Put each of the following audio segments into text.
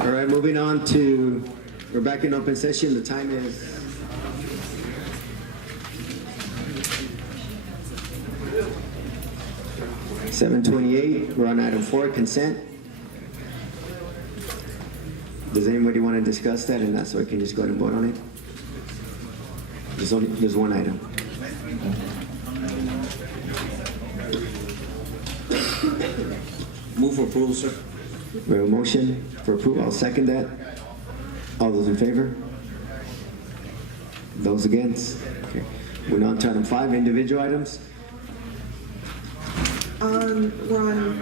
All right, moving on to, we're back in open session. The time is 7:28. We're on item 4, consent. Does anybody want to discuss that? And that's so I can just go ahead and vote on it? There's one item. Move for approval, sir. We have a motion for approval. I'll second that. All those in favor? Those against? Okay. We're on to item 5, individual items. We're on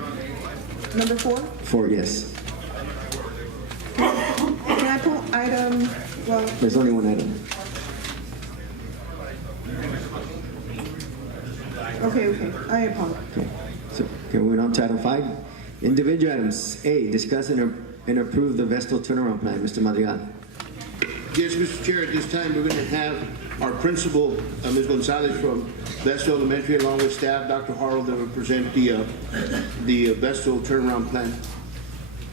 number 4. 4, yes. Can I pull item, well, There's only one item. okay, I apologize. Okay, we're on to item 5. Individual items. A, discuss and approve the Vestal turnaround plan. Mr. Madrigal. Yes, Mr. Chair, at this time, we're going to have our principal, Ms. Gonzalez from Vestal Elementary, along with staff, Dr. Harrell, that will present the Vestal turnaround plan.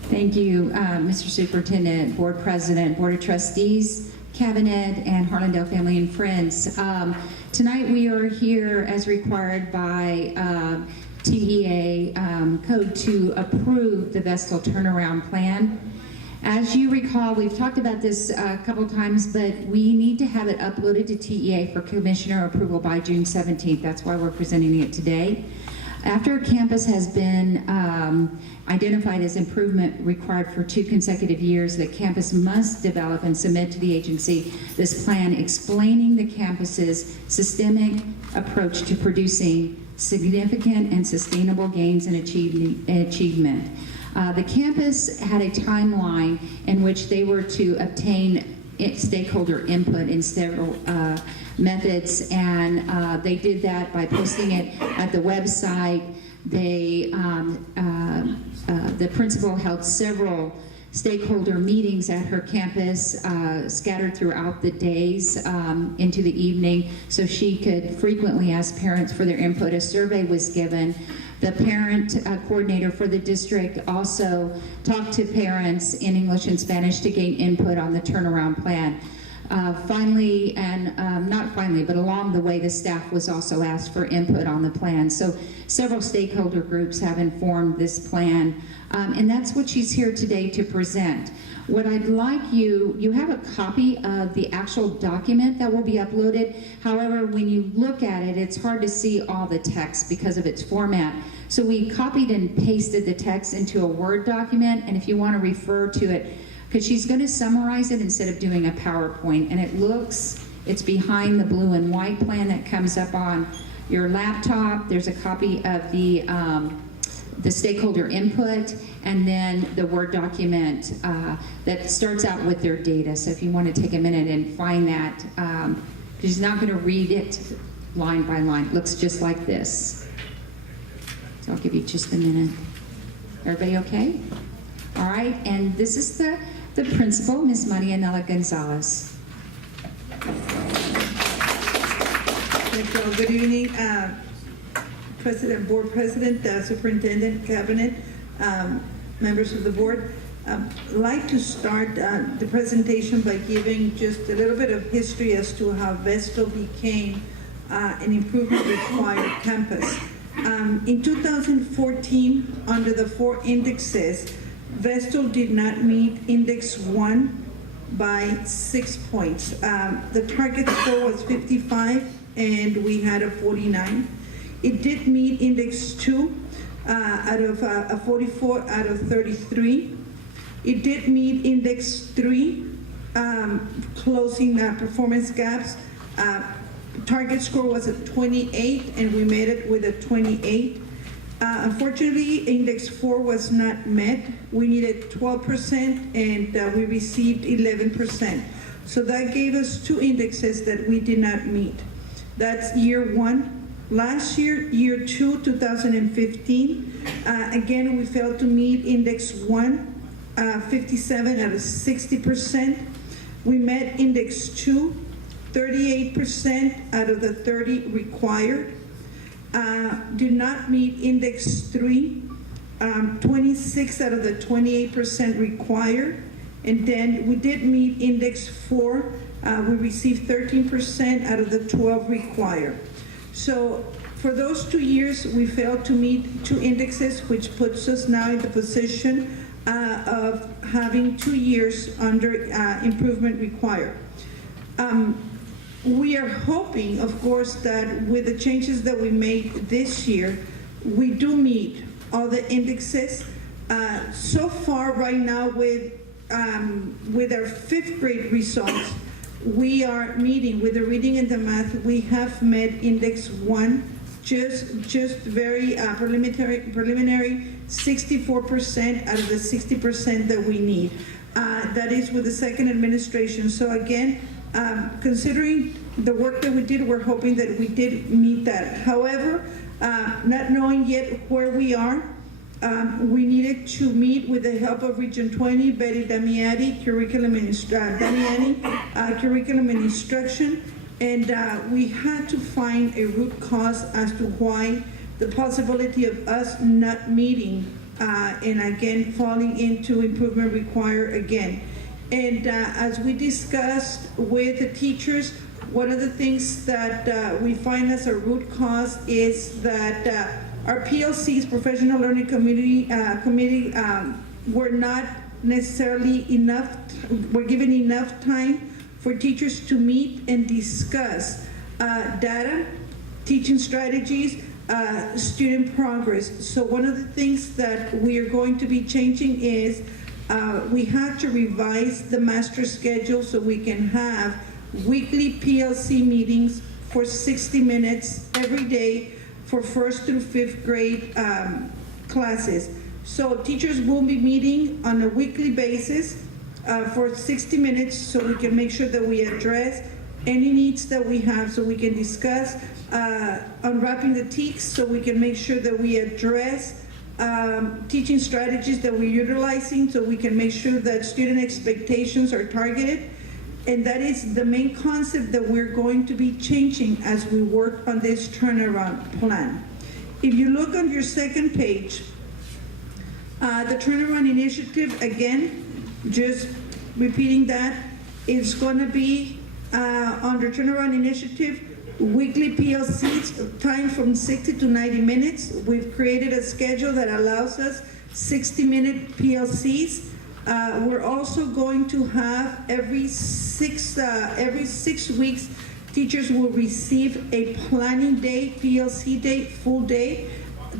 Thank you, Mr. Superintendent, Board President, Board of Trustees, Cabinet, and Harlandale family and friends. Tonight we are here as required by TEA code to approve the Vestal turnaround plan. As you recall, we've talked about this a couple times, but we need to have it uploaded to TEA for commissioner approval by June 17th. That's why we're presenting it today. After a campus has been identified as improvement required for 2 consecutive years, the campus must develop and submit to the agency this plan explaining the campus's systemic approach to producing significant and sustainable gains and achievement. The campus had a timeline in which they were to obtain stakeholder input in several methods, and they did that by posting it at the website. They, the principal held several stakeholder meetings at her campus, scattered throughout the days into the evening, so she could frequently ask parents for their input. A survey was given. The parent coordinator for the district also talked to parents in English and Spanish to gain input on the turnaround plan. Finally, and not finally, but along the way, the staff was also asked for input on the plan. So several stakeholder groups have informed this plan, and that's what she's here today to present. What I'd like you have a copy of the actual document that will be uploaded. However, when you look at it, it's hard to see all the text because of its format. So we copied and pasted the text into a Word document, and if you want to refer to it, because she's going to summarize it instead of doing a PowerPoint, and it's behind the blue and white plan that comes up on your laptop. There's a copy of the stakeholder input, and then the Word document that starts out with their data. So if you want to take a minute and find that, she's not going to read it line by line. It looks just like this. So I'll give you just a minute. Everybody okay? All right, and this is the principal, Ms. Marianela Gonzalez. So good evening, President, Board President, Superintendent, Cabinet, members of the board. I'd like to start the presentation by giving just a little bit of history as to how Vestal became an improvement required campus. In 2014, under the 4 indexes, Vestal did not meet Index 1 by 6 points. The target score was 55, and we had a 49. It did meet Index 2, out of a 44 out of 33. It did meet index 3, closing performance gaps. Target score was a 28, and we made it with a 28. Unfortunately, index 4 was not met. We needed 12%, and we received 11%. So that gave us 2 indexes that we did not meet. That's year 1. Last year, year 2, 2015, again, we failed to meet index 1, 57 out of 60%. We met index 2, 38% out of the 30 required. Did not meet index 3, 26 out of the 28% required. And then we did meet index 4. We received 13% out of the 12 required. So for those 2 years, we failed to meet 2 indexes, which puts us now in the position of having 2 years under improvement required. We are hoping, of course, that with the changes that we made this year, we do meet all the indexes. So far, right now, with our 5th grade results, we are meeting with the reading and the math. We have met index 1, just very preliminary, 64% out of the 60% that we need. That is with the second administration. So again, considering the work that we did, we're hoping that we did meet that. However, not knowing yet where we are, we needed to meet with the help of Region 20, Betty Damiani, curriculum and instruction, and we had to find a root cause as to why the possibility of us not meeting and again falling into improvement required again. And as we discussed with the teachers, one of the things that we find as a root cause is that our PLCs, Professional Learning Committee, were not necessarily enough, were given enough time for teachers to meet and discuss data, teaching strategies, student progress. So one of the things that we are going to be changing is we have to revise the master schedule so we can have weekly PLC meetings for 60 minutes every day for 1st through 5th grade classes. So teachers will be meeting on a weekly basis for 60 minutes so we can make sure that we address any needs that we have, so we can discuss unwrapping the TEKS, so we can make sure that we address teaching strategies that we're utilizing, so we can make sure that student expectations are targeted. And that is the main concept that we're going to be changing as we work on this turnaround plan. If you look on your second page, the turnaround initiative, again, just repeating that, it's going to be under turnaround initiative, weekly PLCs, time from 60 to 90 minutes. We've created a schedule that allows us 60-minute PLCs. We're also going to have every six weeks, teachers will receive a planning day, PLC day, full day,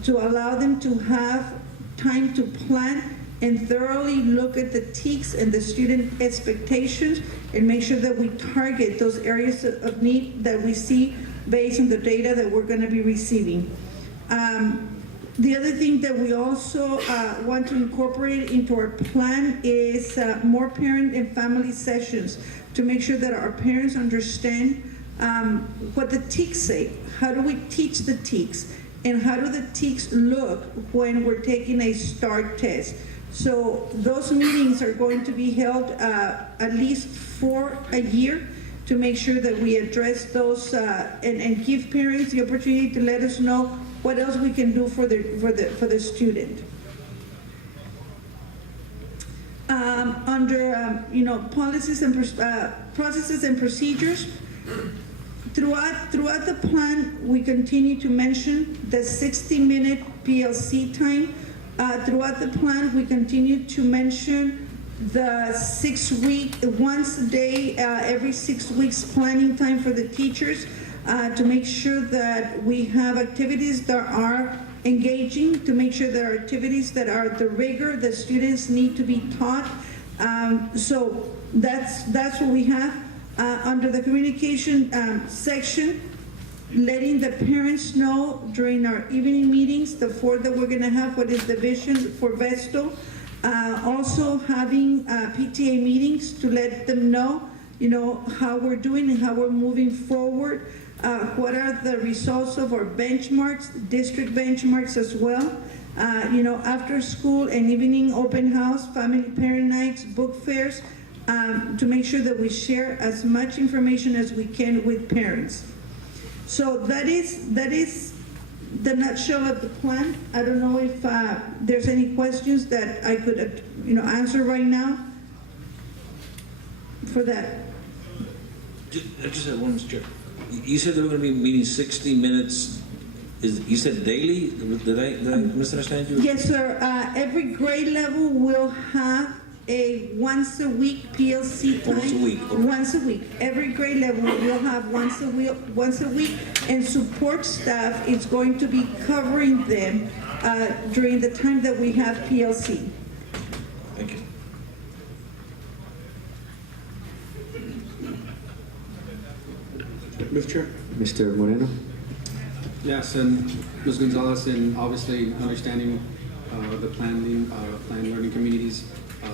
to allow them to have time to plan and thoroughly look at the TEKS and the student expectations and make sure that we target those areas of need that we see based on the data that we're going to be receiving. The other thing that we also want to incorporate into our plan is more parent and family sessions to make sure that our parents understand what the TEKS say. How do we teach the TEKS? And how do the TEKS look when we're taking a START test? So those meetings are going to be held at least for a year to make sure that we address those and give parents the opportunity to let us know what else we can do for the student. Under policies and processes and procedures, throughout the plan, we continue to mention the 60-minute PLC time. Throughout the plan, we continue to mention the 6-week, once a day, every 6 weeks planning time for the teachers to make sure that we have activities that are engaging, to make sure there are activities that are the rigor that students need to be taught. So that's what we have. Under the communication section, letting the parents know during our evening meetings, the 4 that we're gonna have, what is the vision for Vestal. Also having PTA meetings to let them know, how we're doing and how we're moving forward. What are the results of our benchmarks, district benchmarks as well. After school and evening open house, family parent nights, book fairs, to make sure that we share as much information as we can with parents. So that is the nutshell of the plan. I don't know if there's any questions that I could, answer right now for that. I just have one, Mr. Chair. You said they were going to be meeting 60 minutes. You said daily? Did I misunderstand you? Yes, sir. Every grade level will have a once a week PLC time. Once a week, okay. Once a week. Every grade level will have once a week, and support staff is going to be covering them during the time that we have PLC. Thank you. Mr. Chair? Mr. Moreno? Yes, and Ms. Gonzalez, and obviously understanding the planned learning communities,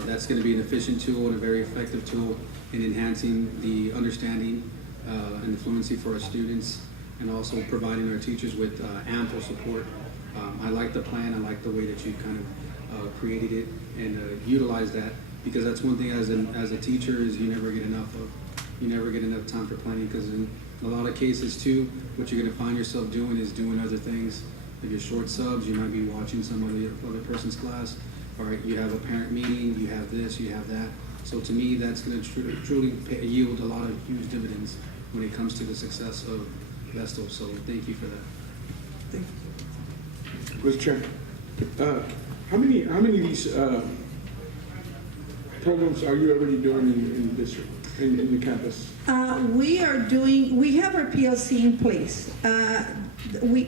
that's going to be an efficient tool and a very effective tool in enhancing the understanding and the fluency for our students, and also providing our teachers with ample support. I like the plan. I like the way that you kind of created it and utilized that, because that's one thing as a teacher is you never get enough of. You never get enough time for planning, because in a lot of cases too, what you're going to find yourself doing is doing other things. If you're short subs, you might be watching some other person's class, or you have a parent meeting, you have this, you have that. So to me, that's going to truly yield a lot of huge dividends when it comes to the success of Vestal. So thank you for that. Mr. Chair, how many of these programs are you already doing in the district, in the campus? We have our PLC in place. We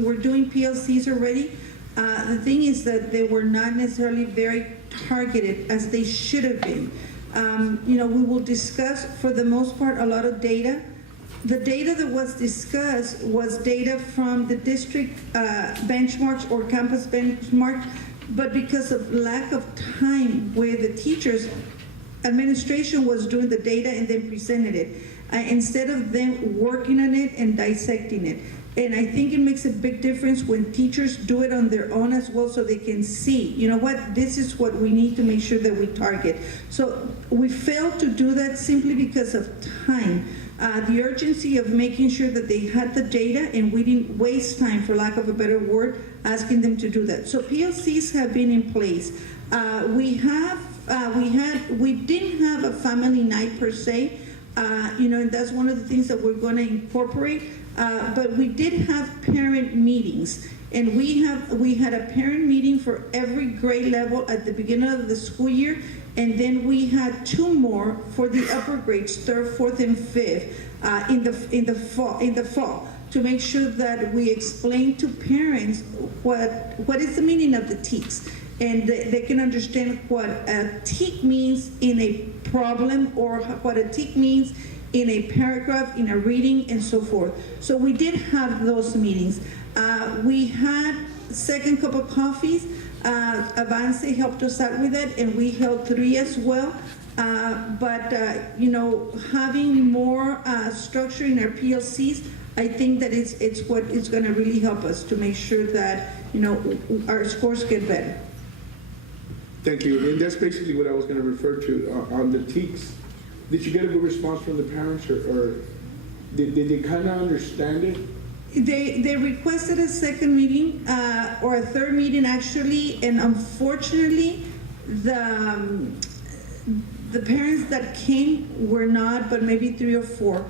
were doing PLCs already. The thing is that they were not necessarily very targeted as they should have been. We will discuss, for the most part, a lot of data. The data that was discussed was data from the district benchmarks or campus benchmark, but because of lack of time where the teachers, administration was doing the data and then presented it, instead of them working on it and dissecting it. And I think it makes a big difference when teachers do it on their own as well, so they can see, this is what we need to make sure that we target. So we failed to do that simply because of time. The urgency of making sure that they had the data, and we didn't waste time, for lack of a better word, asking them to do that. So PLCs have been in place. We didn't have a family night per se, and that's one of the things that we're going to incorporate. But we did have parent meetings, and we had a parent meeting for every grade level at the beginning of the school year, and then we had 2 more for the upper grades, 3rd, 4th, and 5th, in the fall, to make sure that we explain to parents what is the meaning of the TEKS, and they can understand what a TEK means in a problem, or what a TEK means in a paragraph, in a reading, and so forth. So we did have those meetings. We had second cup of coffees. Avance helped us out with it, and we held 3 as well. But having more structure in our PLCs, I think that it's what is going to really help us to make sure that our scores get better. Thank you. And that's basically what I was going to refer to on the TEKS. Did you get a good response from the parents, or did they kind of understand it? They requested a second meeting, or a third meeting actually, and unfortunately, the parents that came were not, but maybe 3 or 4.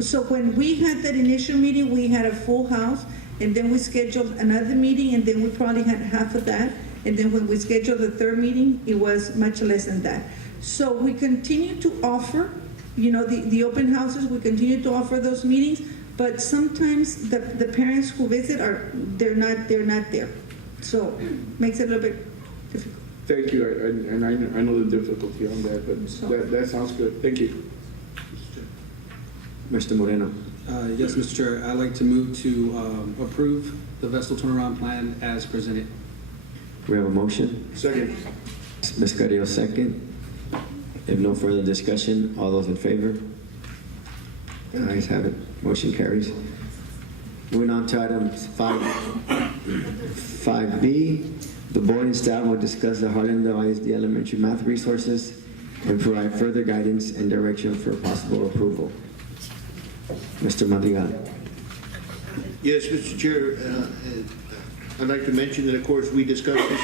So when we had that initial meeting, we had a full house, and then we scheduled another meeting, and then we probably had half of that, and then when we scheduled the third meeting, it was much less than that. So we continue to offer, the open houses, we continue to offer those meetings, but sometimes the parents who visit they're not there. So makes it a little bit difficult. Thank you, and I know the difficulty on that, but that sounds good. Thank you. Mr. Moreno. Yes, Mr. Chair, I'd like to move to approve the Vestal turnaround plan as presented. We have a motion. Second. Ms. Carrillo, second. If no further discussion, all those in favor? The ayes have it. Motion carries. Moving on to item 5B, the board and staff will discuss the Harlandale ISD elementary math resources and provide further guidance and direction for possible approval. Mr. Madrigal. Yes, Mr. Chair, I'd like to mention that, of course, we discussed this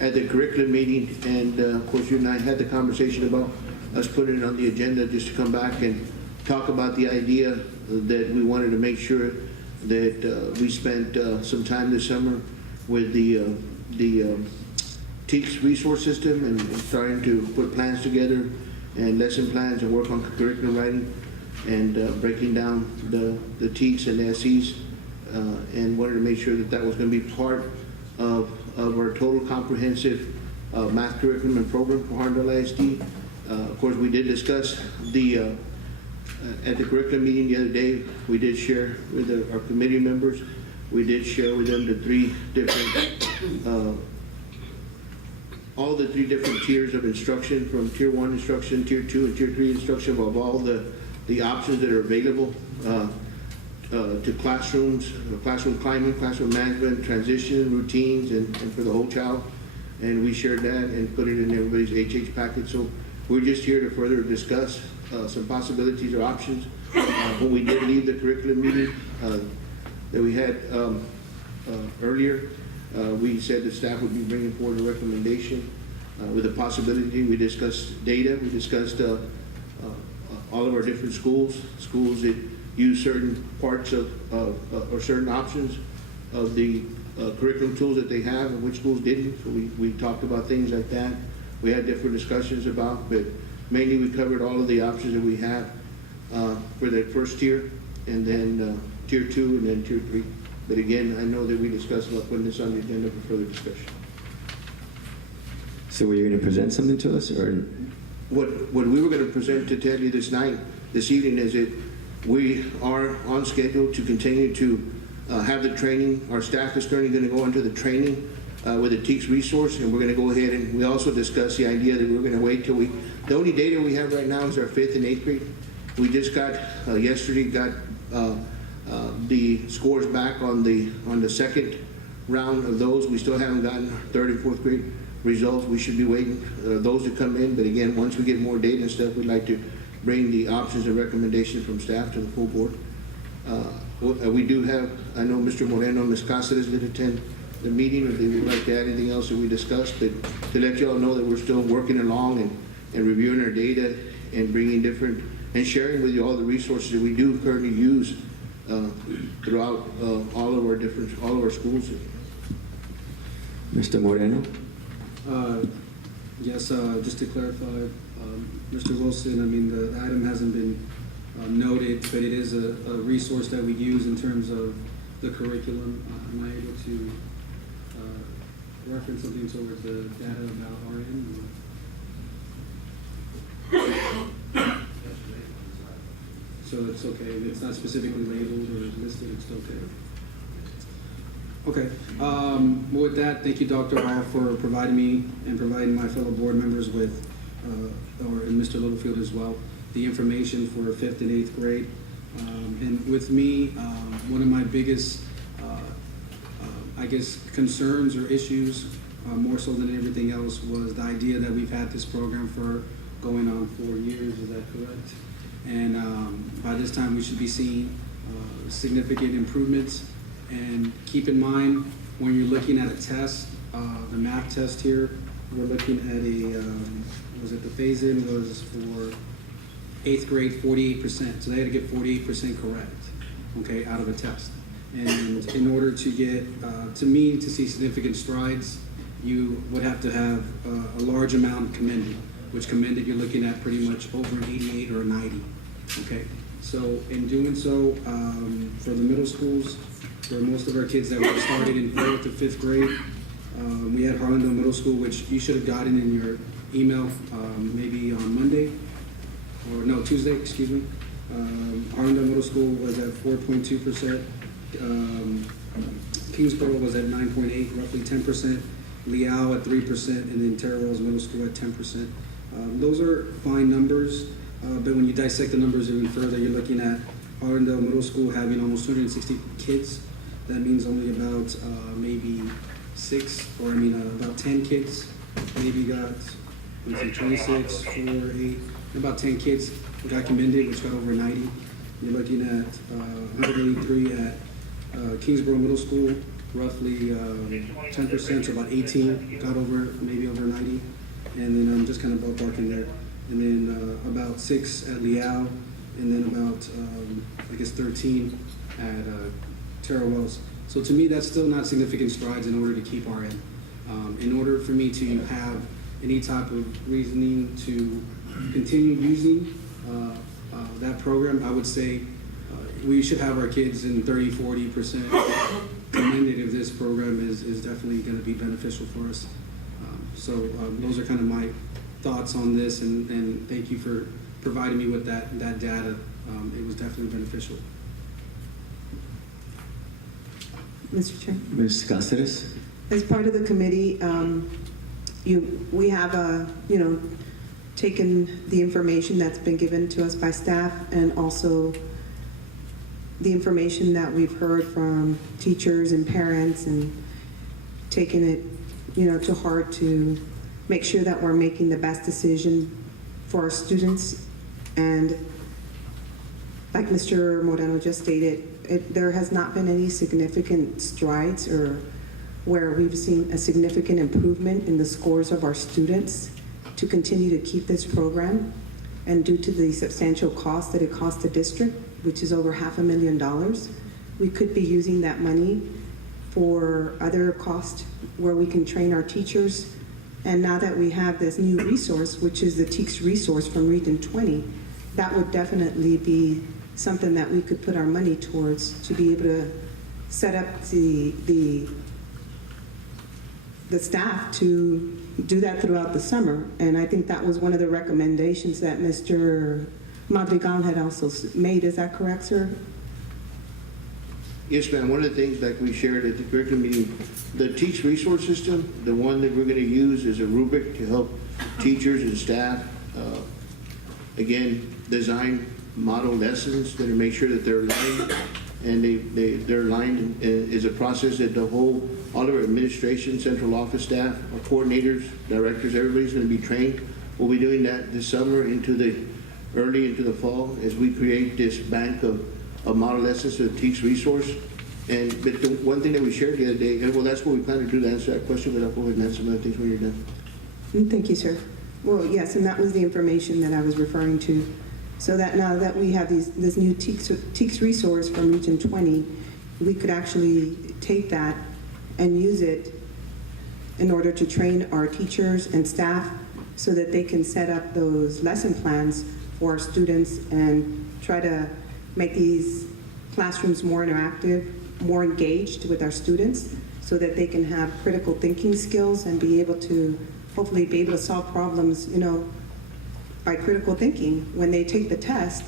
at the curriculum meeting, and of course, you and I had the conversation about us putting it on the agenda just to come back and talk about the idea that we wanted to make sure that we spent some time this summer with the TEACS resource system and starting to put plans together and lesson plans and work on curriculum writing and breaking down the TEACS and the SEs, and wanted to make sure that that was going to be part of our total comprehensive math curriculum and program for Harlandale ISD. Of course, we did discuss at the curriculum meeting the other day, we did share with our committee members, we did share with them the three different, all the three different tiers of instruction, from tier 1 instruction, tier 2, and tier 3 instruction, of all the options that are available to classrooms, classroom climate, classroom management, transition, routines, and for the whole child. And we shared that and put it in everybody's HH packet. So we're just here to further discuss some possibilities or options. When we did leave the curriculum meeting that we had earlier, we said the staff would be bringing forward a recommendation with a possibility. We discussed data. We discussed all of our different schools that use certain parts of or certain options of the curriculum tools that they have and which schools didn't. So we talked about things like that. We had different discussions about, but mainly we covered all of the options that we have for that first tier, and then tier 2, and then tier 3. But again, I know that we discussed about putting this on the agenda for further discussion. So were you going to present something to us, or? What we were going to present to tell you this evening is that we are on schedule to continue to have the training. Our staff is currently going to go into the training with the TEACS resource, and we're going to go ahead, and we also discussed the idea that we're going to wait till the only data we have right now is our 5th and 8th grade. We just got, yesterday got the scores back on the second round of those. We still haven't gotten 3rd and 4th grade results. We should be waiting those to come in, but again, once we get more data and stuff, we'd like to bring the options and recommendations from staff to the full board. We do have, I know Mr. Moreno and Ms. Cáceres did attend the meeting, or they would like to add anything else that we discussed, but to let you all know that we're still working along and reviewing our data and bringing different, and sharing with you all the resources that we do currently use throughout all of our schools. Mr. Moreno? Yes, just to clarify, Mr. Wilson, I mean, the item hasn't been noted, but it is a resource that we use in terms of the curriculum. Am I able to reference something towards the data about RN? So it's okay, it's not specifically labeled or listed, it's okay. Okay, with that, thank you, Dr. Hall, for providing me and providing my fellow board members with, and Mr. Littlefield as well, the information for 5th and 8th grade. And with me, one of my biggest, I guess, concerns or issues, more so than everything else, was the idea that we've had this program for going on 4 years, is that correct? And by this time, we should be seeing significant improvements. And keep in mind, when you're looking at a test, the math test here, we're looking at the phase-in was for 8th grade, 48%. So they had to get 48% correct, okay, out of a test. And in order to get, to me, to see significant strides, you would have to have a large amount commended, which commended you're looking at pretty much over an 88 or a 90, okay? So in doing so, for the middle schools, for most of our kids that were started in 4th to 5th grade, we had Harlandale Middle School, which you should have gotten in your email maybe on Monday, or no, Tuesday, excuse me. Harlandale Middle School was at 4.2%. Kingsborough was at 9.8, roughly 10%. Leal at 3%, and then Terra Rose Middle School at 10%. Those are fine numbers, but when you dissect the numbers even further, you're looking at Harlandale Middle School having almost 260 kids. That means only about maybe about 10 kids. Maybe got, let's see, 26, 4, 8, about 10 kids got commended, which got over 90. You're looking at 183 at Kingsborough Middle School, roughly 10%, so about 18 got maybe over 90. And then I'm just kind of ballparking there. And then about 6 at Leal, and then about, 13 at Terra Wells. So to me, that's still not significant strides in order to keep RN. In order for me to have any type of reasoning to continue using that program, I would say we should have our kids in 30-40% commended if this program is definitely going to be beneficial for us. So those are kind of my thoughts on this, and thank you for providing me with that data. It was definitely beneficial. Mr. Chair, Ms. Cáceres? as part of the committee, we have taken the information that's been given to us by staff and also the information that we've heard from teachers and parents, and taken it, to heart to make sure that we're making the best decision for our students. And like Mr. Moreno just stated, there has not been any significant strides or where we've seen a significant improvement in the scores of our students to continue to keep this program. And due to the substantial cost that it costs the district, which is over $500,000, we could be using that money for other costs where we can train our teachers. And now that we have this new resource, which is the TEACS resource from Region 20, that would definitely be something that we could put our money towards to be able to set up the staff to do that throughout the summer. And I think that was one of the recommendations that Mr. Madrigal had also made. Is that correct, sir? Yes, ma'am. One of the things like we shared at the curriculum meeting, the TEACS resource system, the one that we're going to use is a rubric to help teachers and staff, again, design model lessons that make sure that they're aligned, and they're aligned is a process that all of our administration, central office staff, our coordinators, directors, everybody's going to be trained. We'll be doing that this summer early into the fall as we create this bank of model lessons to the TEACS resource. But the one thing that we shared the other day, and well, that's what we plan to do to answer that question, but I'll go ahead and answer some other things when you're done. Thank you, sir. Well, yes, and that was the information that I was referring to. So that now that we have this new TEACS resource from Region 20, we could actually take that and use it in order to train our teachers and staff so that they can set up those lesson plans for our students and try to make these classrooms more interactive, more engaged with our students, so that they can have critical thinking skills and be able to hopefully be able to solve problems, by critical thinking when they take the test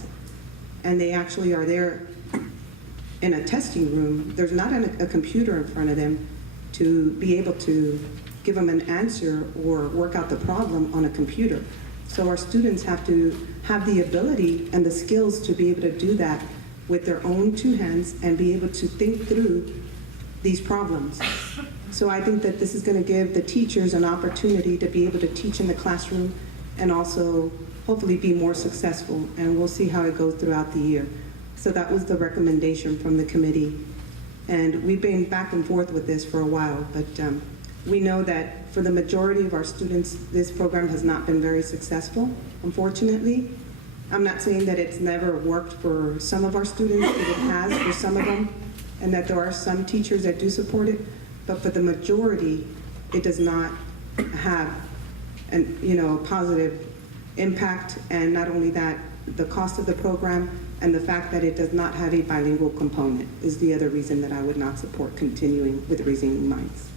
and they actually are there in a testing room. There's not a computer in front of them to be able to give them an answer or work out the problem on a computer. So our students have to have the ability and the skills to be able to do that with their own two hands and be able to think through these problems. So I think that this is going to give the teachers an opportunity to be able to teach in the classroom and also hopefully be more successful, and we'll see how it goes throughout the year. So that was the recommendation from the committee. And we've been back and forth with this for a while, but we know that for the majority of our students, this program has not been very successful, unfortunately. I'm not saying that it's never worked for some of our students, but it has for some of them, and that there are some teachers that do support it, but for the majority, it does not have a positive impact. And not only that, the cost of the program And the fact that it does not have a bilingual component is the other reason that I would not support continuing with Reasoning Minds.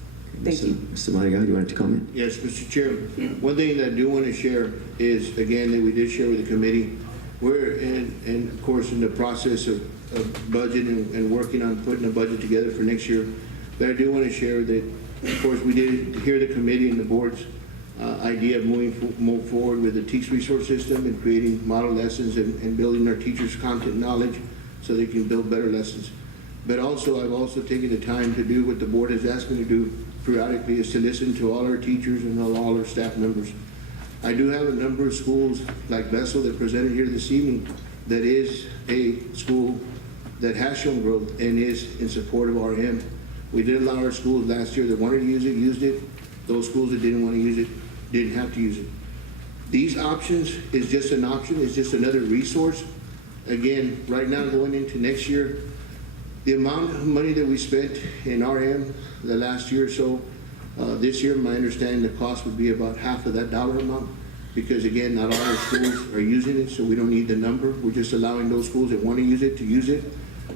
Thank you. Mr. Maragall, you wanted to comment? Yes, Mr. Chair. One thing that I do want to share is, again, that we did share with the committee, we're in, of course, in the process of budgeting and working on putting a budget together for next year. But I do want to share that, of course, we did hear the committee and the board's idea of move forward with the TEKS resource system and creating model lessons and building our teachers' content knowledge so they can build better lessons. But also, I've also taken the time to do what the board has asked me to do periodically, is to listen to all our teachers and all our staff members. I do have a number of schools like Bessel that presented here this evening that is a school that has shown growth and is in support of RM. We did allow our schools last year that wanted to use it, used it. Those schools that didn't want to use it, didn't have to use it. These options is just an option, it's just another resource. Again, right now going into next year, the amount of money that we spent in RM the last year or so, this year, my understanding, the cost would be about half of that dollar amount, because again, not all our schools are using it, so we don't need the number. We're just allowing those schools that want to use it to use it.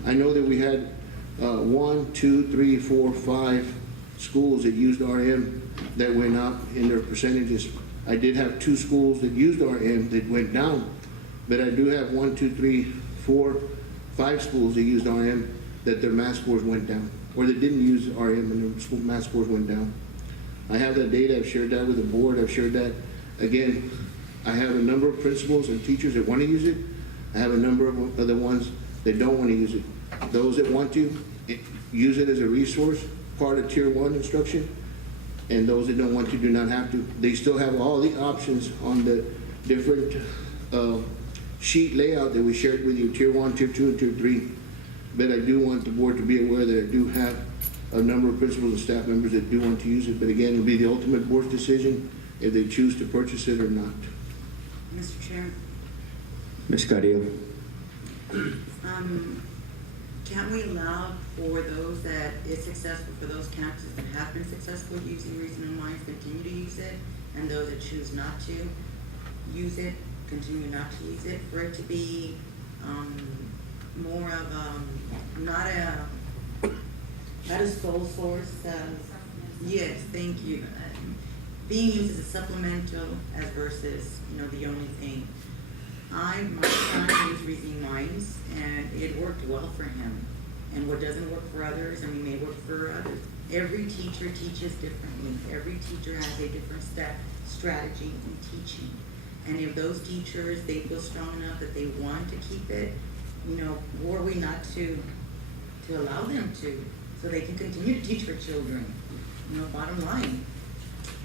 I know that we had 1, 2, 3, 4, 5 schools that used RM that went up in their percentages. I did have 2 schools that used RM that went down, but I do have 1, 2, 3, 4, 5 schools that used RM that their math scores went down, or that didn't use RM and their school math scores went down. I have that data, I've shared that with the board, I've shared that. Again, I have a number of principals and teachers that want to use it. I have a number of other ones that don't want to use it. Those that want to, use it as a resource, part of Tier 1 instruction, and those that don't want to do not have to. They still have all the options on the different sheet layout that we shared with you, Tier 1, Tier 2, and Tier 3. But I do want the board to be aware that I do have a number of principals and staff members that do want to use it. But again, it'll be the ultimate board's decision if they choose to purchase it or not. Mr. Chair, Ms. Carrillo? can't we allow for those that is successful, for those campuses that have been successful using Reasoning Minds, continue to use it, and those that choose not to use it, continue not to use it, for it to be more of not a sole source? Yes, thank you. Being used as a supplemental as versus, the only thing. My son used Reasoning Minds, and it worked well for him. And what doesn't work for others, may work for others. Every teacher teaches differently. Every teacher has a different strategy in teaching. And if those teachers, they feel strong enough that they want to keep it, who are we not to allow them to, so they can continue to teach for children, bottom line.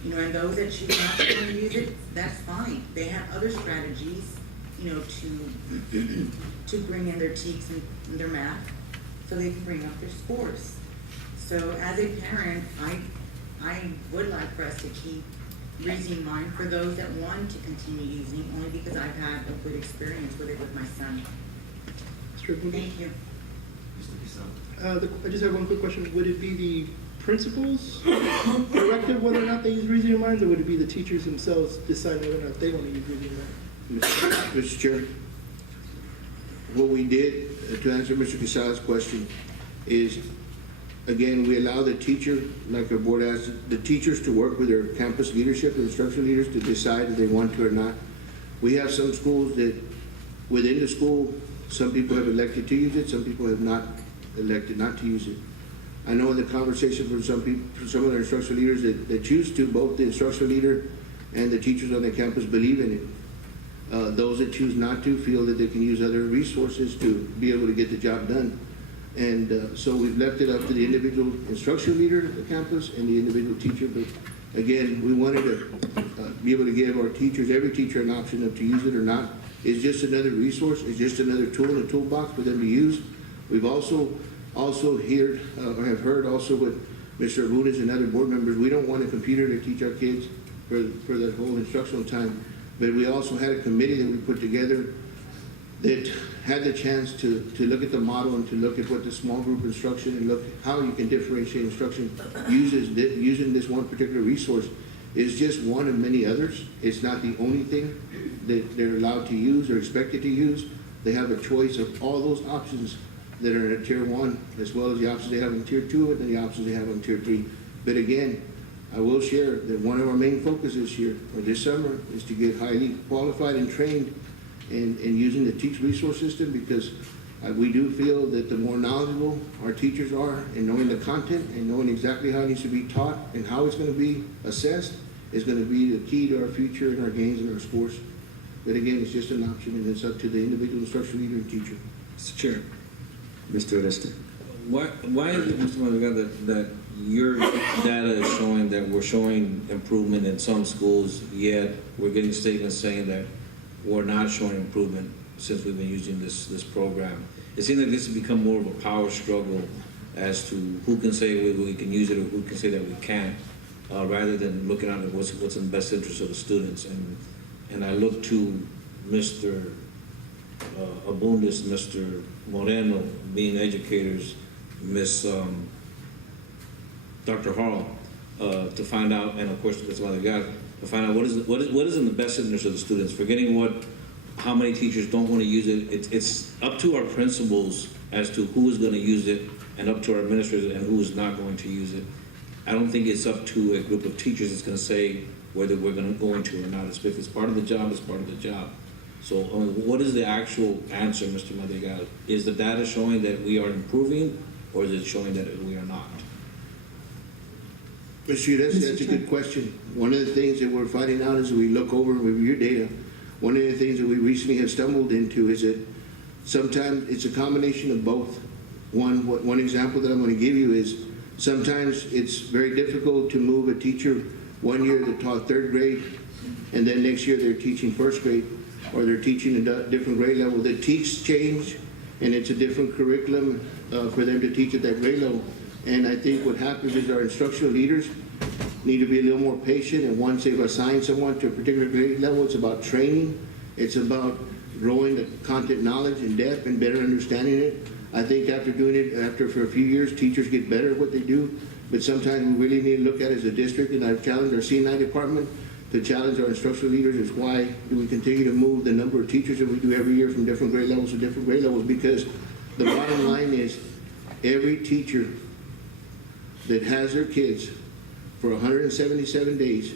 And those that choose not to want to use it, that's fine. They have other strategies, to bring in their TEKS and their math, so they can bring up their scores. So as a parent, I would like for us to keep Reasoning Mind for those that want to continue using, only because I've had a good experience with it with my son. Mr. Boogie? Thank you. I just have one quick question. Would it be the principal's directive whether or not they use Reasoning Minds, or would it be the teachers themselves decide whether or not they want to use Reasoning Minds? Mr. Chair, what we did, to answer Mr. Quesada's question, is, again, we allow the teacher, like our board asked, the teachers to work with their campus leadership, and instructional leaders, to decide if they want to or not. We have some schools that, within the school, some people have elected to use it, some people have not elected not to use it. I know in the conversation from some people, from some of the instructional leaders that choose to, both the instructional leader and the teachers on the campus believe in it. Those that choose not to feel that they can use other resources to be able to get the job done. And so we've left it up to the individual instructional leader of the campus and the individual teacher. But again, we wanted to be able to give our teachers, every teacher, an option of to use it or not. It's just another resource. It's just another tool in the toolbox for them to use. We've also heard, or have heard also with Mr. Abunas and other board members, we don't want a computer to teach our kids for the whole instructional time. But we also had a committee that we put together that had the chance to look at the model and to look at what the small group instruction and look how you can differentiate instruction using this one particular resource is just one of many others. It's not the only thing that they're allowed to use or expected to use, they have a choice of all those options that are in a tier 1, as well as the options they have in tier 2 and the options they have in tier 3. But again, I will share that one of our main focus this year, or this summer, is to get highly qualified and trained in using the TEACS resource system, because we do feel that the more knowledgeable our teachers are in knowing the content and knowing exactly how it needs to be taught and how it's going to be assessed is going to be the key to our future and our gains and our scores. But again, it's just an option, and it's up to the individual instructional leader and teacher. Mr. Chair, Mr. Oreste. why is it, Mr. Madrigal, that your data is showing that we're showing improvement in some schools, yet we're getting statements saying that we're not showing improvement since we've been using this program? It seems like this has become more of a power struggle as to who can say we can use it or who can say that we can't, rather than looking at what's in the best interest of the students. And I look to Mr. Abundis, Mr. Moreno, being educators, Miss Dr. Hall, to find out, and of course Mr. Madrigal, to find out what is in the best interest of the students. Forgetting how many teachers don't want to use it. It's up to our principals as to who is going to use it, and up to our administrators and who is not going to use it. I don't think it's up to a group of teachers that's going to say whether we're going to or not. If it's part of the job, it's part of the job. So what is the actual answer, Mr. Madrigal? Is the data showing that we are improving, or is it showing that we are not? Mr. That's a good question. One of the things that we're finding out as we look over and review data, one of the things that we recently have stumbled into is that sometimes it's a combination of both. One example that I'm going to give you is sometimes it's very difficult to move a teacher one year that taught 3rd grade, and then next year they're teaching 1st grade, or they're teaching a different grade level. The teachers change, and it's a different curriculum for them to teach at that grade level. And I think what happens is our instructional leaders need to be a little more patient, and once they've assigned someone to a particular grade level, it's about training, it's about growing the content knowledge in depth and better understanding it. I think after doing it, for a few years, teachers get better at what they do, but sometimes we really need to look at it as a district, and I've challenged our C&I department to challenge our instructional leaders is why do we continue to move the number of teachers that we do every year from different grade levels to different grade levels, because the bottom line is every teacher that has their kids for 177 days,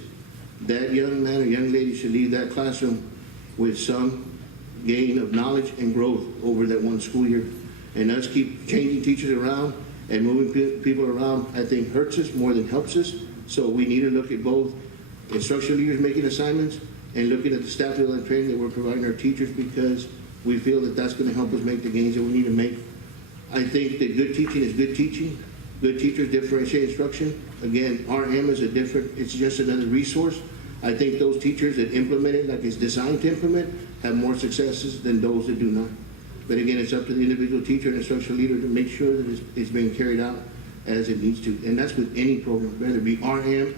that young man or young lady should leave that classroom with some gain of knowledge and growth over that one school year. And us keep changing teachers around and moving people around, I think hurts us more than helps us. So we need to look at both instructional leaders making assignments and looking at the staff development training that we're providing our teachers, because we feel that that's going to help us make the gains that we need to make. I think that good teaching is good teaching. Good teachers differentiate instruction. Again, RM is it's just another resource. I think those teachers that implement it like it's designed to implement have more successes than those that do not. But again, it's up to the individual teacher and instructional leader to make sure that it's being carried out as it needs to. And that's with any program, whether it be RM,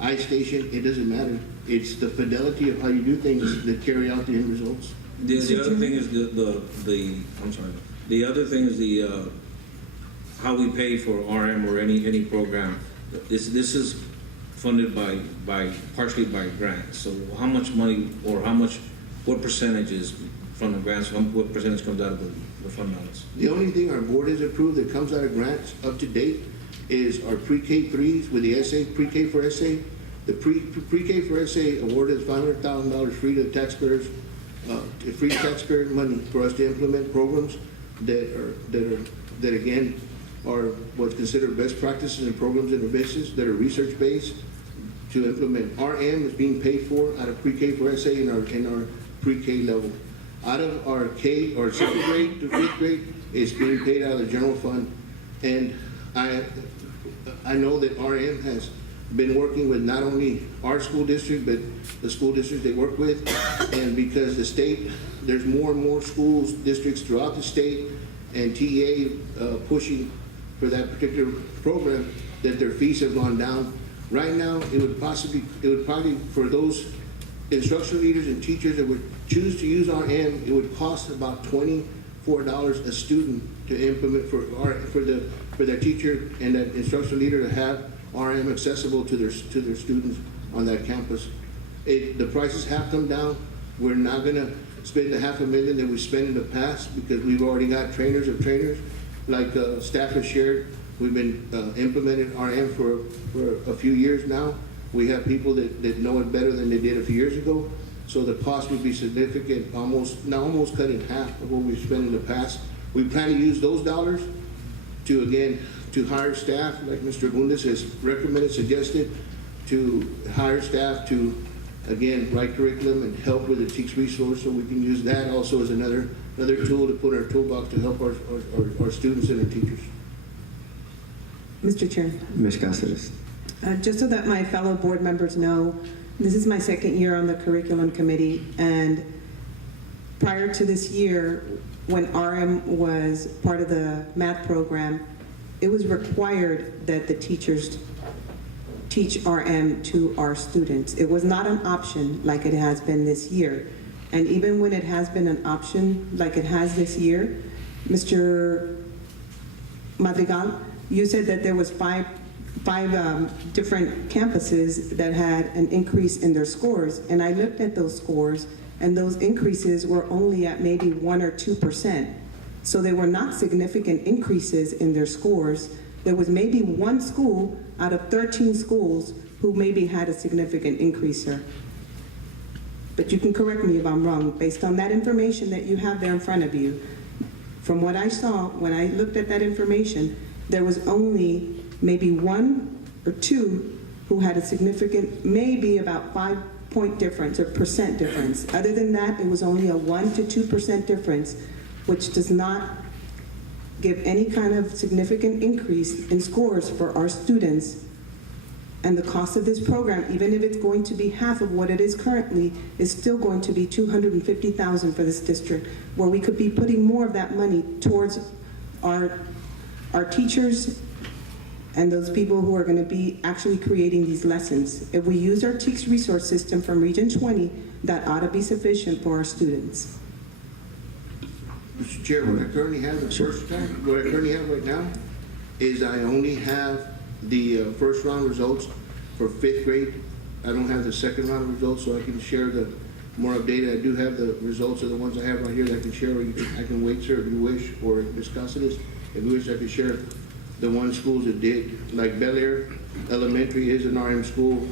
iStation, it doesn't matter. It's the fidelity of how you do things that carry out the end results. The other thing is the other thing is how we pay for RM or any program. This is funded partially by grants. So how much money or what percentages from the grants, what percentage comes out of the fund balance? The only thing our board has approved that comes out of grants up to date is our pre-K 3s with the SA, pre-K for SA. The pre-K for SA awarded $500,000 free to taxpayers, free taxpayer money for us to implement programs that again are what's considered best practices and programs in the business that are research-based to implement. RM is being paid for out of pre-K for SA in our pre-K level. Out of our K or 2nd grade to 5th grade is being paid out of the general fund. And I know that RM has been working with not only our school district, but the school districts they work with. And because the state, there's more and more schools, districts throughout the state, and TEA pushing for that particular program, that their fees have gone down. Right now, it would probably, for those instructional leaders and teachers that would choose to use RM, it would cost about $24 a student to implement for that teacher and that instructional leader to have RM accessible to their students on that campus. The prices have come down. We're not gonna spend the $500,000 that we spent in the past because we've already got trainers of trainers. Like staff has shared, we've been implementing RM for a few years now. We have people that know it better than they did a few years ago. So the cost would be significant, almost cut in half of what we've spent in the past. We plan to use those dollars to, again, to hire staff, like Mr. Bundes has recommended, suggested, to hire staff to, again, write curriculum and help with the TEKS resource, so we can use that also as another tool to put in our toolbox to help our students and our teachers. Mr. Chair. Ms. Cáceres. Just so that my fellow board members know, this is my second year on the curriculum committee, and prior to this year, when RM was part of the math program, it was required that the teachers teach RM to our students. It was not an option like it has been this year. And even when it has been an option like it has this year, Mr. Madrigal, you said that there was five different campuses that had an increase in their scores, and I looked at those scores, and those increases were only at maybe 1 or 2%. So they were not significant increases in their scores. There was maybe one school out of 13 schools who maybe had a significant increase, sir. But you can correct me if I'm wrong. Based on that information that you have there in front of you, from what I saw when I looked at that information, there was only maybe 1 or 2 who had a significant, maybe about 5-point difference or percent difference. Other than that, it was only a 1 to 2% difference, which does not give any kind of significant increase in scores for our students. And the cost of this program, even if it's going to be half of what it is currently, is still going to be $250,000 for this district, where we could be putting more of that money towards our teachers and those people who are going to be actually creating these lessons. If we use our TEKS resource system from Region 20, that ought to be sufficient for our students. Mr. Chair, what I currently have right now is I only have the first round results for 5th grade. I don't have the second round results, so I can share the more updated. I do have the results of the ones I have right here that I can share. I can wait, sir, if you wish, or Ms. Cáceres, if you wish, I can share the one schools that did. Like Bel Air Elementary is an RM school.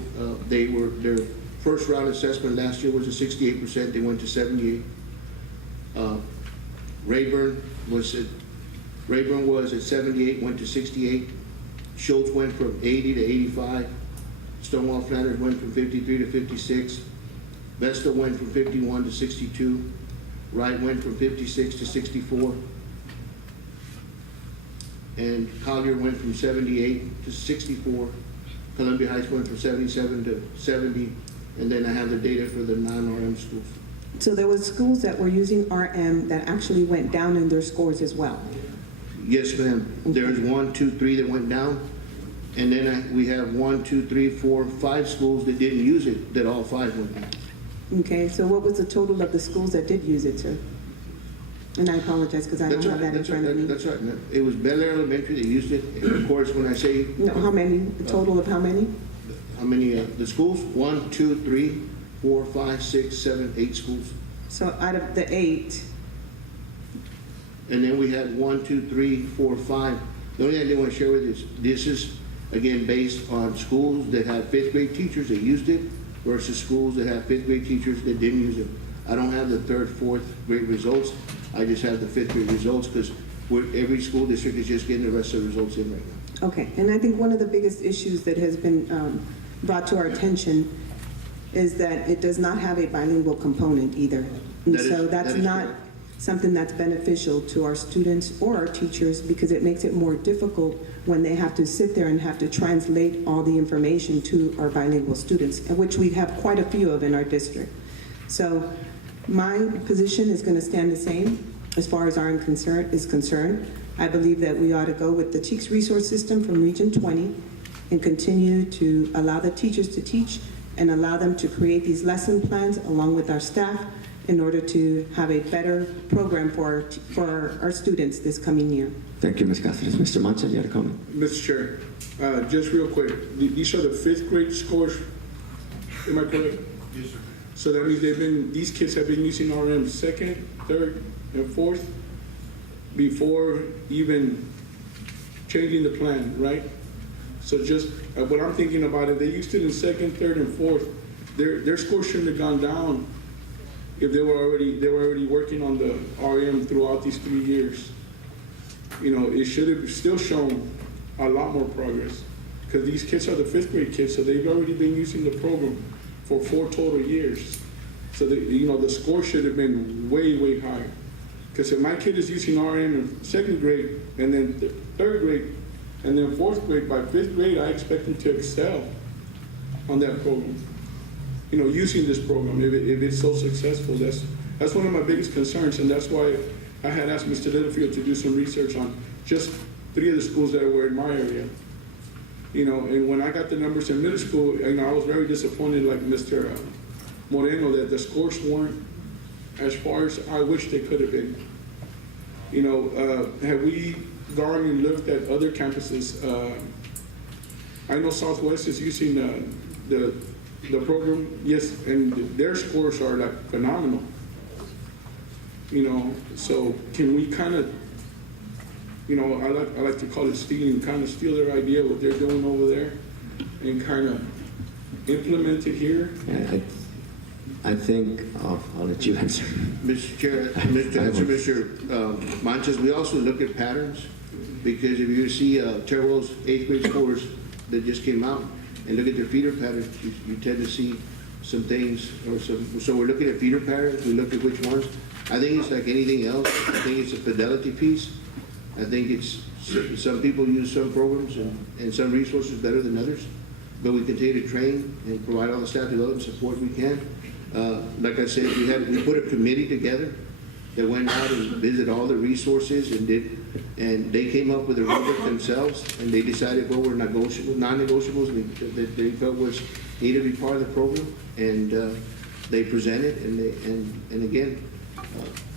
Their first round assessment last year was a 68%. They went to 78. Rayburn was at 78, went to 68. Schultz went from 80 to 85. Stonewall Flanders went from 53 to 56. Vesta went from 51 to 62. Wright went from 56 to 64. And Collier went from 78 to 64. Columbia Heights went from 77 to 70. And then I have the data for the non-RM schools. So there was schools that were using RM that actually went down in their scores as well. Yes, ma'am. There's 1, 2, 3 that went down. And then we have 1, 2, 3, 4, 5 schools that didn't use it, that all 5 went down. Okay, so what was the total of the schools that did use it, sir? And I apologize because I don't have that in front of me. That's right, ma'am. It was Bel Air Elementary that used it. And of course, when I say No, how many? A total of how many? how many, the schools, 1, 2, 3, 4, 5, 6, 7, 8 schools. So out of the 8, And then we had 1, 2, 3, 4, 5. The only thing I didn't want to share with you is this is, again, based on schools that have 5th grade teachers that used it versus schools that have 5th grade teachers that didn't use it. I don't have the 3rd, 4th grade results. I just have the 5th grade results because every school district is just getting the rest of the results in right now. okay. And I think one of the biggest issues that has been brought to our attention is that it does not have a bilingual component either. And so that's not something that's beneficial to our students or our teachers because it makes it more difficult when they have to sit there and have to translate all the information to our bilingual students, which we have quite a few of in our district. So my position is going to stand the same as far as RM is concerned. I believe that we ought to go with the TEKS resource system from Region 20 and continue to allow the teachers to teach and allow them to create these lesson plans along with our staff in order to have a better program for our students this coming year. Thank you, Ms. Cáceres. Mr. Mancha, you had a comment? Mr. Chair, just real quick, these are the 5th grade scores, am I correct? Yes, sir. So that means these kids have been using RM second, third, and fourth before even changing the plan, right? So just, what I'm thinking about, if they used it in second, third, and fourth, their score shouldn't have gone down if they were already working on the RM throughout these 3 years. You know, it should have still shown a lot more progress, because these kids are the 5th grade kids, so they've already been using the program for 4 total years. So the score should have been way, way higher. Because if my kid is using RM in 2nd grade, and then 3rd grade, and then 4th grade, by 5th grade, I expect them to excel on that program. You know, using this program, if it's so successful, that's one of my biggest concerns, and that's why I had asked Mr. Littlefield to do some research on just 3 of the schools that were in my area. You know, and when I got the numbers in middle school, you know, I was very disappointed, like Mr. Moreno, that the scores weren't as far as I wish they could have been. You know, have we gone and looked at other campuses? I know Southwest is using the program, yes, and their scores are like phenomenal. You know, so can we kind of, you know, I like to call it stealing, kind of steal their idea, what they're doing over there, and kind of implement it here? Yeah, I think, I'll let you answer. Mr. Chair, Mr. Manches, we also look at patterns, because if you see Terrell's 8th grade scores that just came out and look at their feeder patterns, you tend to see some things, so we're looking at feeder patterns, we look at which ones. I think it's like anything else. I think it's a fidelity piece. I think it's, some people use some programs and some resources better than others, but we continue to train and provide all the staff development support we can. Like I said, we put a committee together that went out and visited all the resources and they came up with a rubric themselves, and they decided what were non-negotiables that they felt needed to be part of the program, and they presented, and again,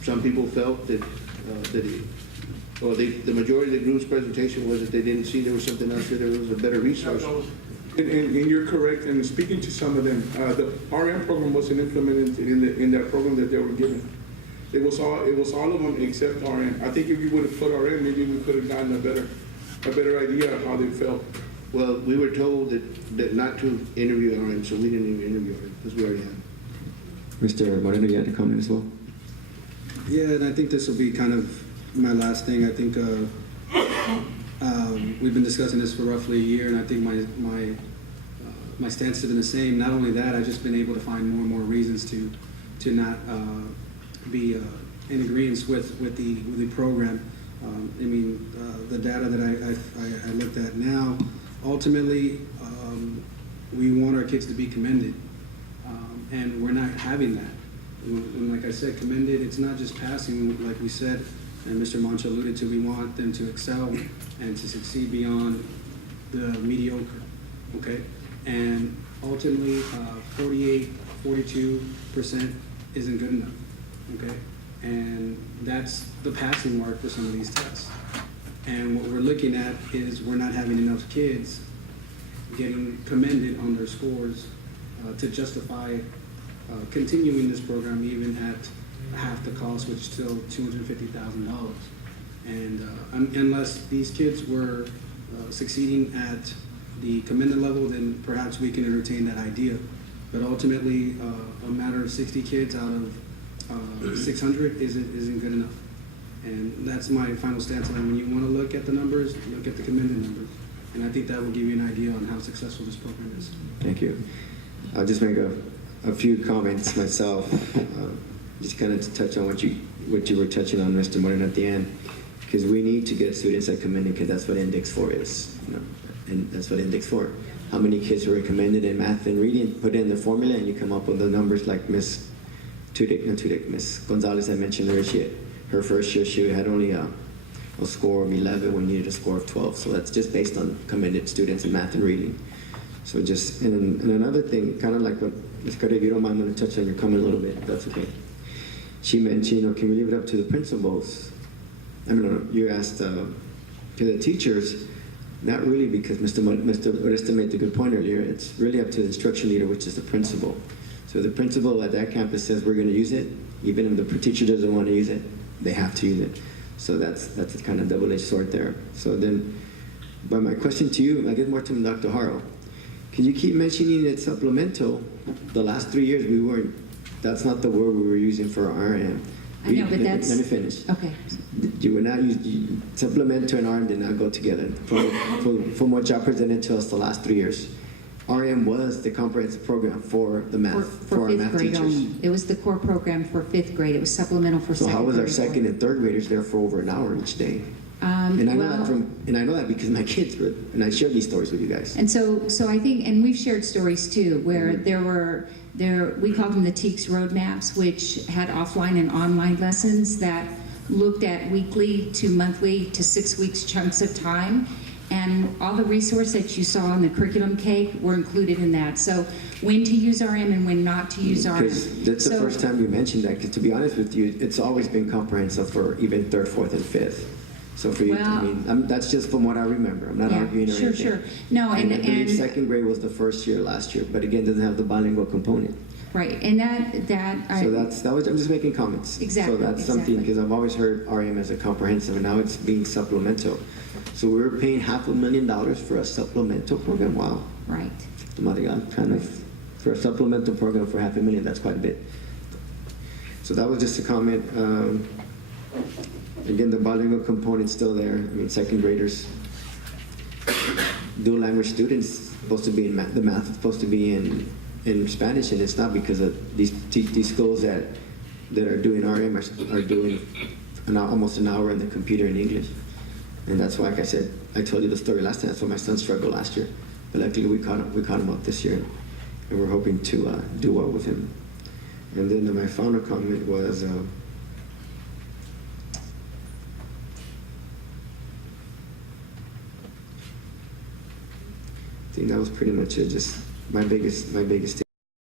some people felt that the majority of the group's presentation was that they didn't see there was something else, that there was a better resource. And you're correct, and speaking to some of them, the RM program wasn't implemented in that program that they were given. It was all of them except RM. I think if you would have put RM, maybe we could have gotten a better idea of how they felt. Well, we were told that not to interview RM, so we didn't even interview RM, because we already had. Mr. Moreno, you had a comment as well? Yeah, and I think this will be kind of my last thing. I think we've been discussing this for roughly a year, and I think my stance has been the same. Not only that, I've just been able to find more and more reasons to not be in agreement with the program. I mean, the data that I looked at now, ultimately, we want our kids to be commended, and we're not having that. And like I said, commended, it's not just passing, like we said, and Mr. Mancha alluded to, we want them to excel and to succeed beyond the mediocre, okay? And ultimately, 48, 42% isn't good enough, okay? And that's the passing mark for some of these tests. And what we're looking at is we're not having enough kids getting commended on their scores to justify continuing this program even at half the cost, which is still $250,000. And unless these kids were succeeding at the commended level, then perhaps we can entertain that idea. But ultimately, a matter of 60 kids out of 600 isn't good enough. And that's my final stance on it. When you want to look at the numbers, look at the commended numbers. And I think that will give you an idea on how successful this program is. Thank you. I'll just make a few comments myself, just kind of to touch on what you were touching on, Mr. Moreno, at the end, because we need to get students that commended, because that's what Index 4 is, you know, and that's what Index 4. How many kids were recommended in math and reading? Put in the formula, and you come up with the numbers like Miss Gonzalez I mentioned earlier. Her first year, she had only a score of 11 when you needed a score of 12. So that's just based on commended students in math and reading. So just, and another thing, kind of like what, Ms. Carter, if you don't mind, I'm going to touch on your comment a little bit, if that's okay. She mentioned, you know, can we leave it up to the principals? I mean, you asked to the teachers, not really, because Mr. Oresta made the good point earlier. It's really up to the instruction leader, which is the principal. So the principal at that campus says we're going to use it, even if the teacher doesn't want to use it, they have to use it. So that's a kind of double-edged sword there. So then, but my question to you, I guess more to Dr. Haro, can you keep mentioning it supplemental? The last 3 years we weren't, that's not the word we were using for RM. I know, but that's... Let me finish. Okay. You were not supplemental and RM did not go together. From what y'all presented to us the last 3 years, RM was the comprehensive program for the math, For our fifth math grade teachers. only. It was the core program for fifth grade. It was supplemental for So second how was our grade. second and third graders there for over an hour each day? And I know well- that because my kids were, and I share these stories with you guys. And so I think, and we've shared stories too, where we called them the TEACS roadmaps, which had offline and online lessons that looked at weekly to monthly to 6 weeks chunks of time. And all the resources that you saw in the curriculum cake were included in that. So when to use RM and when not to use RM. Because that's the first time you mentioned that, because to be honest with you, it's always been comprehensive for even third, fourth, and fifth. So for you, I Well- mean, that's just from what I remember. I'm not Yeah, arguing or sure, anything. sure. No, and I believe and second grade was the first year last year, but again, doesn't have the bilingual component. right, and I'm just making comments. Exactly, So that's something, exactly. because I've always heard RM as a comprehensive, and now it's being supplemental. So we're paying $500,000 for a supplemental program. Wow. right. Kind of, for a supplemental program for $500,000, that's quite a bit. So that was just a comment. Again, the bilingual component's still there. I mean, second graders, dual language students, supposed to be in math. The math is supposed to be in Spanish, and it's not, because of these schools that are doing RM are doing almost an hour on the computer in English. And that's why, like I said, I told you the story last time. That's why my son struggled last year. But luckily we caught him up this year, and we're hoping to do well with him. And then my final comment was, I think that was pretty much it. Just my biggest